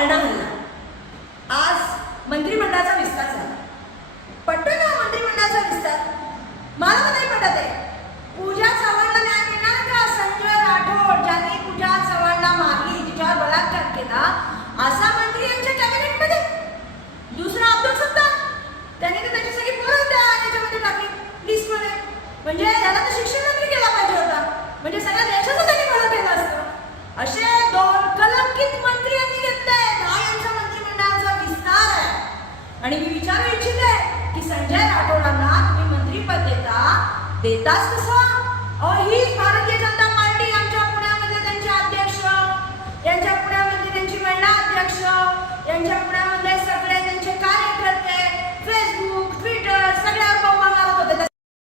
पाळणा हल्ला. आज मंत्रिमंडळाचा विस्तार झाला. पटतो ना मंत्रिमंडळाचा विस्तार? मला तर नाही पटत आहे. पूजा चव्हाणला न्याय मिळणार का? संजय राठोड ज्यांनी पूजा चव्हाणला मारली, तिच्यावर बलात्कार केला, असा मंत्री यांच्या कॅबिनेटमध्ये. दुसरा अब्दुल सत्तार, त्याने तर त्याची सगळी पोरं त्याच्यामध्ये टाकली लिस्टमध्ये. म्हणजे त्याला तर शिक्षण मंत्री केला पाहिजे होता. म्हणजे सगळ्या देशाचं त्यांनी भलं केलं असतं. असे 2 कलंकित मंत्री यांनी घेतले. हा यांच्या मंत्रिमंडळाचा विस्तार आहे. आणि मी विचारू इच्छिते की संजय राठोडांना तुम्ही मंत्रीपद देताच कसं? हीच भारतीय जनता पार्टी यांच्या पुण्यामध्ये त्यांचे अध्यक्ष, यांच्या पुण्यामध्ये त्यांची महिला अध्यक्ष, यांच्या पुण्यामध्ये